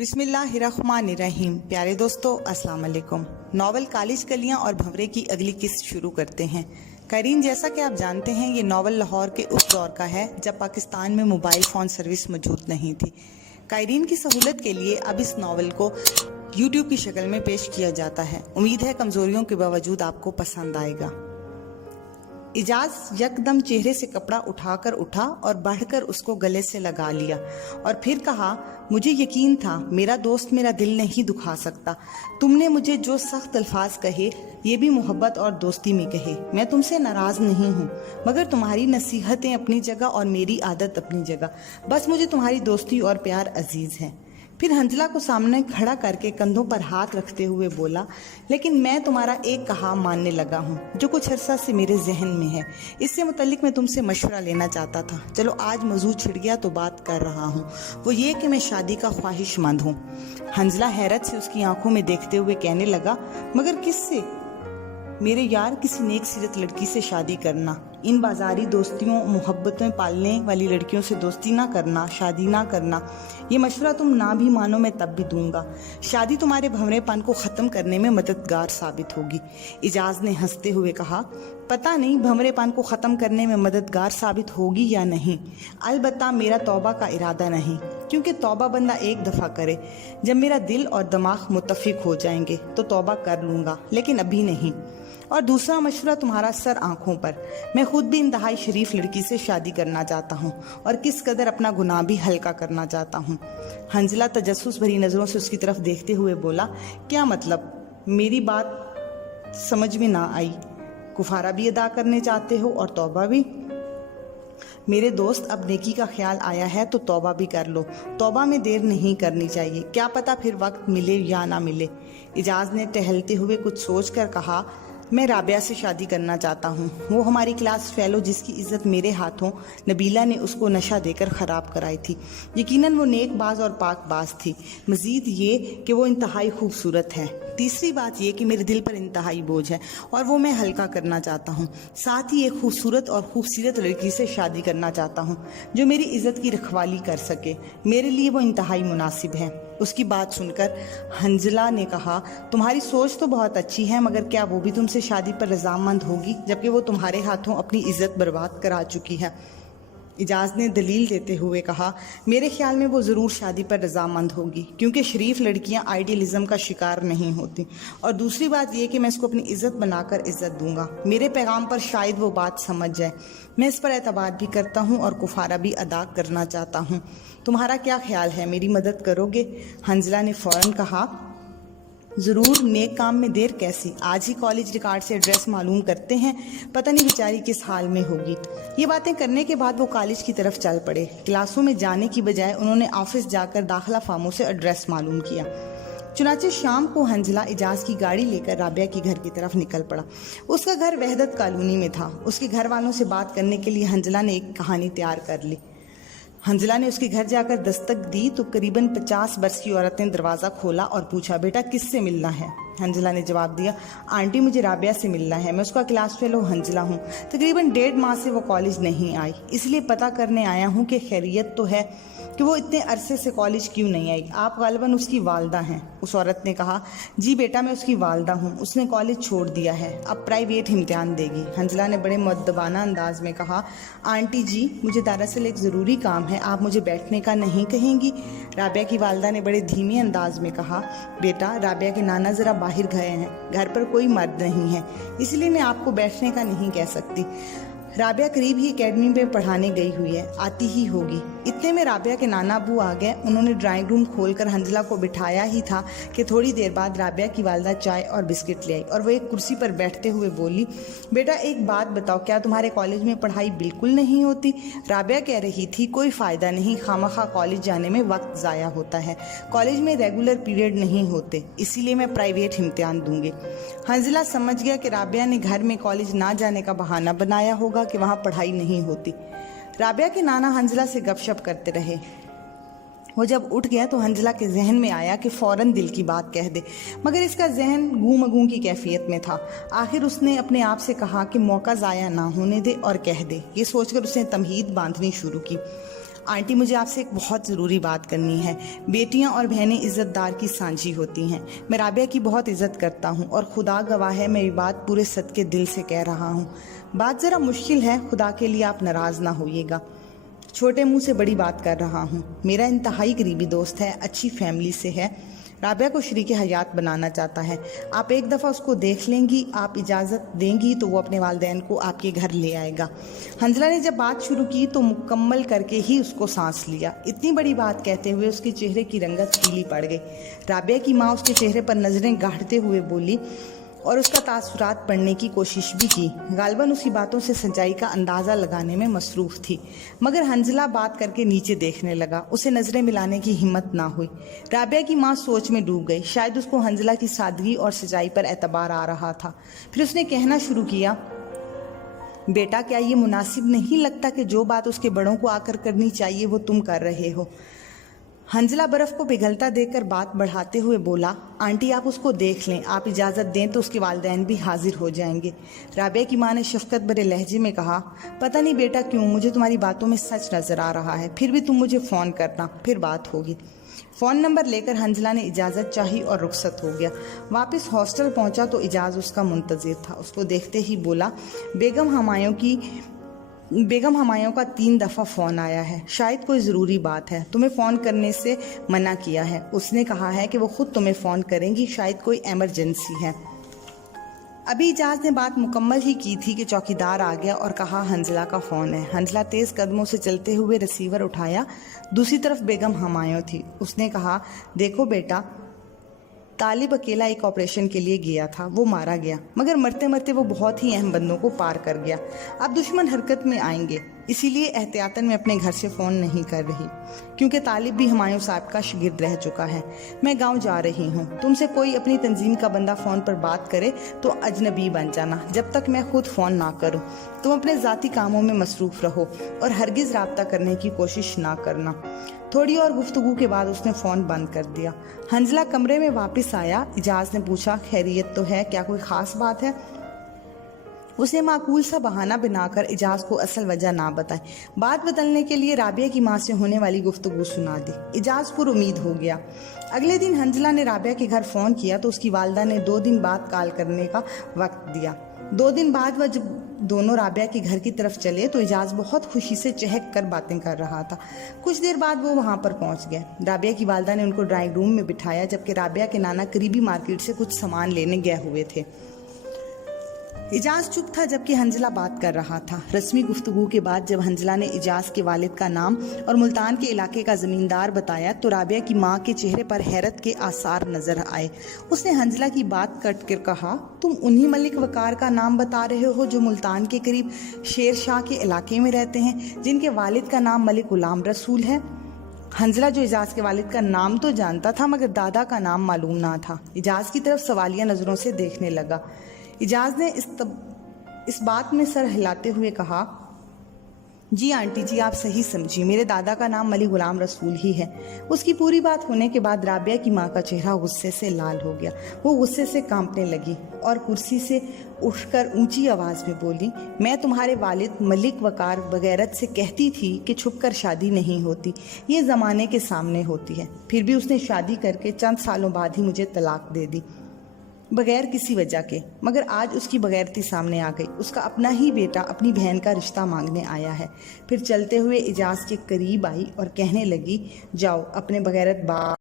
बिस्मिल्लाहिर्रहमानिर्रहीम। प्यारे दोस्तों, अस्सलाम वालेकुम। नॉवल कालिज कलियां और भंवरे की अगली किस्त शुरू करते हैं। करीन, जैसा कि आप जानते हैं, ये नॉवल लाहौर के उस दौर का है जब पाकिस्तान में मोबाइल फ़ोन सर्विस मौजूद नहीं थी। कायरीन की सहूलत के लिए अब इस नॉवल को यूट्यूब की शक्ल में पेश किया जाता है। उम्मीद है कमज़ोरियों के बावजूद आपको पसंद आएगा। इजाज यकदम चेहरे से कपड़ा उठाकर उठा और बढ़कर उसको गले से लगा लिया और फिर कहा, मुझे यकीन था मेरा दोस्त मेरा दिल नहीं दुखा सकता। तुमने मुझे जो सख्त अल्फाज कहे ये भी मोहब्बत और दोस्ती में कहे। मैं तुमसे नाराज़ नहीं हूँ, मगर तुम्हारी नसीहतें अपनी जगह और मेरी आदत अपनी जगह। बस मुझे तुम्हारी दोस्ती और प्यार अजीज़ है। फिर हंजला को सामने खड़ा करके कंधों पर हाथ रखते हुए बोला, लेकिन मैं तुम्हारा एक कहा मानने लगा हूँ जो कुछ अरसा से मेरे जहन में है। इससे मुतल्लिक मैं तुमसे मशवरा लेना चाहता था। चलो आज मौजू छिड़ गया तो बात कर रहा हूँ। वो ये कि मैं शादी का ख्वाहिशमंद हूँ। हंजला हैरत से उसकी आंखों में देखते हुए कहने लगा, मगर किससे? मेरे यार, किसी नेक सीरत लड़की से शादी करना। इन बाजारी दोस्तियों मोहब्बतें पालने वाली लड़कियों से दोस्ती ना करना, शादी ना करना। ये मशवरा तुम ना भी मानो मैं तब भी दूंगा। शादी तुम्हारे भंवरेपन को ख़त्म करने में मददगार साबित होगी। इजाज़ ने हंसते हुए कहा, पता नहीं भंवरेपन को ख़त्म करने में मददगार साबित होगी या नहीं। अलबत्ता मेरा तौबा का इरादा नहीं, क्योंकि तौबा बंदा एक दफ़ा करे। जब मेरा दिल और दिमाग मुत्तफिक हो जाएंगे तो तौबा कर लूँगा, लेकिन अभी नहीं। और दूसरा मशवरा तुम्हारा सर आंखों पर। मैं खुद भी इंतहाई शरीफ लड़की से शादी करना चाहता हूँ और किस कदर अपना गुनाह भी हल्का करना चाहता हूँ। हंजला तजस्सुस भरी नज़रों से उसकी तरफ देखते हुए बोला, क्या मतलब? मेरी बात समझ में ना आई। कुफारा भी अदा करने चाहते हो और तौबा भी? मेरे दोस्त, अब नेकी का ख्याल आया है तो तौबा भी कर लो। तौबा में देर नहीं करनी चाहिए, क्या पता फिर वक्त मिले या ना मिले। इजाज़ ने टहलते हुए कुछ सोच कर कहा, मैं राबिया से शादी करना चाहता हूँ। वो हमारी क्लास फेलो जिसकी इज्जत मेरे हाथों नबीला ने उसको नशा देकर ख़राब कराई थी। यकीनन वो नेक बाज और पाक बाज थी। मज़ीद ये कि वो इंतहाई खूबसूरत है। तीसरी बात ये कि मेरे दिल पर इंतहाई बोझ है और वो मैं हल्का करना चाहता हूँ। साथ ही एक खूबसूरत और खूबसूरत लड़की से शादी करना चाहता हूँ जो मेरी इज़्ज़त की रखवाली कर सके। मेरे लिए वो इंतहाई मुनासिब है। उसकी बात सुनकर हंजला ने कहा, तुम्हारी सोच तो बहुत अच्छी है, मगर क्या वो भी तुमसे शादी पर रजामंद होगी जबकि वो तुम्हारे हाथों अपनी इज्जत बर्बाद करा चुकी है? इजाज़ ने दलील देते हुए कहा, मेरे ख्याल में वो ज़रूर शादी पर रजामंद होगी, क्योंकि शरीफ लड़कियां आइडियलिज्म का शिकार नहीं होती। और दूसरी बात यह कि मैं इसको अपनी इज़्ज़त बनाकर इज़्ज़त दूंगा। मेरे पैगाम पर शायद वो बात समझ जाए। मैं इस पर एतबार भी करता हूँ और कुफारा भी अदा करना चाहता हूँ। तुम्हारा क्या ख्याल है, मेरी मदद करोगे? हंजला ने फ़ौरन कहा, ज़रूर, नेक काम में देर कैसी। आज ही कॉलेज रिकॉर्ड से एड्रेस मालूम करते हैं, पता नहीं बेचारी किस हाल में होगी। ये बातें करने के बाद वो कॉलेज की तरफ चल पड़े। क्लासों में जाने की बजाय उन्होंने ऑफिस जाकर दाखिला फार्मों से एड्रेस मालूम किया। चुनाचे शाम को हंजला इजाज़ की गाड़ी लेकर राबिया के घर की तरफ निकल पड़ा। उसका घर वहदत कॉलोनी में था। उसके घर वालों से बात करने के लिए हंजला ने एक कहानी तैयार कर ली। हंजला ने उसके घर जाकर दस्तक दी तो करीबन 50 वर्ष की औरत ने दरवाज़ा खोला और पूछा, बेटा किससे मिलना है? हंजला ने जवाब दिया, आंटी मुझे राबिया से मिलना है। मैं उसका क्लास फेलो हंजला हूँ। तकरीबन 1.5 माह से वो कॉलेज नहीं आई, इसलिए पता करने आया हूँ कि खैरियत तो है कि वो इतने अरसे से कॉलेज क्यों नहीं आई। आप गालिबन उसकी वालदा हैं। उस औरत ने कहा, जी बेटा, मैं उसकी वालदा हूँ। उसने कॉलेज छोड़ दिया है, अब प्राइवेट इम्तिहान देगी। हंजला ने बड़े मुअद्दबाना अंदाज में कहा, आंटी जी मुझे दरअसल एक ज़रूरी काम है, आप मुझे बैठने का नहीं कहेंगी? राबिया की वालदा ने बड़े धीमे अंदाज में कहा, बेटा, राबिया के नाना ज़रा बाहर गए हैं, घर पर कोई मर्द नहीं है, इसलिए मैं आपको बैठने का नहीं कह सकती। राबिया करीब ही एकेडमी में पढ़ाने गई हुई है, आती ही होगी। इतने में राबिया के नाना अबू आ गए। उन्होंने ड्राइंग रूम खोलकर हंजला को बिठाया ही था कि थोड़ी देर बाद राबिया की वालदा चाय और बिस्किट ले आई और वो एक कुर्सी पर बैठते हुए बोली, बेटा एक बात बताओ, क्या तुम्हारे कॉलेज में पढ़ाई बिल्कुल नहीं होती? राबिया कह रही थी, कोई फ़ायदा नहीं, खामखा कॉलेज जाने में वक्त ज़ाया होता है। कॉलेज में रेगुलर पीरियड नहीं होते, इसीलिए मैं प्राइवेट इम्तिहान दूंगी। हंजला समझ गया कि राबिया ने घर में कॉलेज ना जाने का बहाना बनाया होगा कि वहाँ पढ़ाई नहीं होती। राबिया के नाना हंजला से गपशप करते रहे। वो जब उठ गया तो हंजला के जहन में आया कि फ़ौरन दिल की बात कह दे, मगर इसका जहन गूं की कैफियत में था। आखिर उसने अपने आप से कहा कि मौका ज़ाया ना होने दे और कह दे। ये सोचकर उसने तमहीद बांधनी शुरू की। आंटी, मुझे आपसे एक बहुत ज़रूरी बात करनी है। बेटियां और बहनें इज़्ज़तदार की सांझी होती हैं। मैं राबिया की बहुत इज़्ज़त करता हूं और खुदा गवाह है, मैं ये बात पूरे सच्चे दिल से कह रहा हूं। बात ज़रा मुश्किल है, खुदा के लिए आप नाराज़ ना होइएगा। छोटे मुंह से बड़ी बात कर रहा हूं। मेरा इंतहाई करीबी दोस्त है, अच्छी फैमिली से है, राबिया को शरीके हयात बनाना चाहता है। आप एक दफ़ा उसको देख लेंगी, आप इजाज़त देंगी तो वो अपने वालिदैन को आपके घर ले आएगा। हंजला ने जब बात शुरू की तो मुकम्मल करके ही उसको सांस लिया। इतनी बड़ी बात कहते हुए उसके चेहरे की रंगत पीली पड़ गई। राबिया की माँ उसके चेहरे पर नज़रें गाड़ते हुए बोली और उसका तासुरात पढ़ने की कोशिश भी की। गालबन उसकी बातों से सच्चाई का अंदाज़ा लगाने में मसरूफ़ थी, मगर हंजला बात करके नीचे देखने लगा। उसे नज़रें मिलाने की हिम्मत ना हुई। राबिया की माँ सोच में डूब गई। शायद उसको हंजला की सादगी और सच्चाई पर एतबार आ रहा था। फिर उसने कहना शुरू किया, बेटा, क्या ये मुनासिब नहीं लगता कि जो बात उसके बड़ों को आकर करनी चाहिए वो तुम कर रहे हो। हंजला बर्फ को पिघलता देखकर बात बढ़ाते हुए बोला, आंटी, आप उसको देख लें, आप इजाज़त दें तो उसके वालिदैन भी हाजिर हो जाएंगे। राबिया की माँ ने शफकत भरे लहजे में कहा, पता नहीं बेटा क्यों मुझे तुम्हारी बातों में सच नज़र आ रहा है, फिर भी तुम मुझे फ़ोन करना, फिर बात होगी। फ़ोन नंबर लेकर हंजला ने इजाज़त चाही और रुखसत हो गया। वापस हॉस्टल पहुंचा तो इजाज़ उसका मुंतज़िर था। उसको देखते ही बोला, बेगम हमायों का 3 दफ़ा फ़ोन आया है, शायद कोई ज़रूरी बात है, तुम्हें फ़ोन करने से मना किया है। उसने कहा है कि वो ख़ुद तुम्हें फ़ोन करेंगी, शायद कोई एमरजेंसी है। अभी इजाज़ ने बात मुकम्मल ही की थी कि चौकीदार आ गया और कहा, हंजला का फ़ोन है। हंजला तेज़ कदमों से चलते हुए रिसीवर उठाया। दूसरी तरफ बेगम हमायों थी। उसने कहा, देखो बेटा, तालिब अकेला एक ऑपरेशन के लिए गया था, वो मारा गया, मगर मरते मरते वो बहुत ही अहम बंदों को पार कर गया। अब दुश्मन हरकत में आएंगे, इसीलिए एहतियातन मैं अपने घर से फ़ोन नहीं कर रही, क्योंकि तालिब भी हुमायूं साहब का शागिर्द रह चुका है। मैं गांव जा रही हूँ। तुमसे कोई अपनी तंजीम का बंदा फ़ोन पर बात करे तो अजनबी बन जाना, जब तक मैं खुद फ़ोन ना करूँ। तुम अपने ज़ाती कामों में मसरूफ़ रहो और हरगिज़ रब्ता करने की कोशिश ना करना। थोड़ी और गुफ्तगू के बाद उसने फ़ोन बंद कर दिया। हंजला कमरे में वापस आया। इजाज़ ने पूछा, खैरियत तो है, क्या कोई ख़ास बात है? उसने माकूल सा बहाना बनाकर इजाज़ को असल वजह ना बताई। बात बदलने के लिए राबिया की माँ से होने वाली गुफ्तगू सुना दी। इजाज़ पर उम्मीद हो गया। अगले दिन हंजला ने राबिया के घर फ़ोन किया तो उसकी वालदा ने 2 दिन बाद कॉल करने का वक्त दिया। 2 दिन बाद वह जब दोनों राबिया के घर की तरफ चले तो इजाज़ बहुत खुशी से चहक कर बातें कर रहा था। कुछ देर बाद वो वहाँ पर पहुँच गए। राबिया की वालदा ने उनको ड्राइंग रूम में बिठाया, जबकि राबिया के नाना करीबी मार्केट से कुछ सामान लेने गए हुए थे। इजाज़ चुप था जबकि हंजला बात कर रहा था। रस्मी गुफ्तगू के बाद जब हंजला ने इजाज़ के वालिद का नाम और मुल्तान के इलाके का ज़मींदार बताया तो राबिया की माँ के चेहरे पर हैरत के आसार नजर आए। उसने हंजला की बात कट कर कहा, तुम उन्हीं मलिक वकार का नाम बता रहे हो जो मुल्तान के करीब शेर शाह के इलाके में रहते हैं, जिनके वालिद का नाम मलिक गुलाम रसूल है? हंजला, जो इजाज़ के वालिद का नाम तो जानता था मगर दादा का नाम मालूम ना था, इजाज़ की तरफ सवालिया नज़रों से देखने लगा। इजाज़ ने इस बात में सर हिलाते हुए कहा, जी आंटी जी, आप सही समझी, मेरे दादा का नाम मलिक गुलाम रसूल ही है। उसकी पूरी बात होने के बाद राबिया की माँ का चेहरा गुस्से से लाल हो गया। वो गुस्से से कांपने लगी और कुर्सी से उठकर ऊंची आवाज़ में बोली, मैं तुम्हारे वालिद मलिक वकार बगैरत से कहती थी कि छुपकर शादी नहीं होती, ये ज़माने के सामने होती है। फिर भी उसने शादी करके चंद सालों बाद ही मुझे तलाक दे दी, बगैर किसी वजह के। मगर आज उसकी बगैरती सामने आ गई। उसका अपना ही बेटा अपनी बहन का रिश्ता मांगने आया है। फिर चलते हुए इजाज़ के करीब आई और कहने लगी, जाओ अपने बगैरत बाप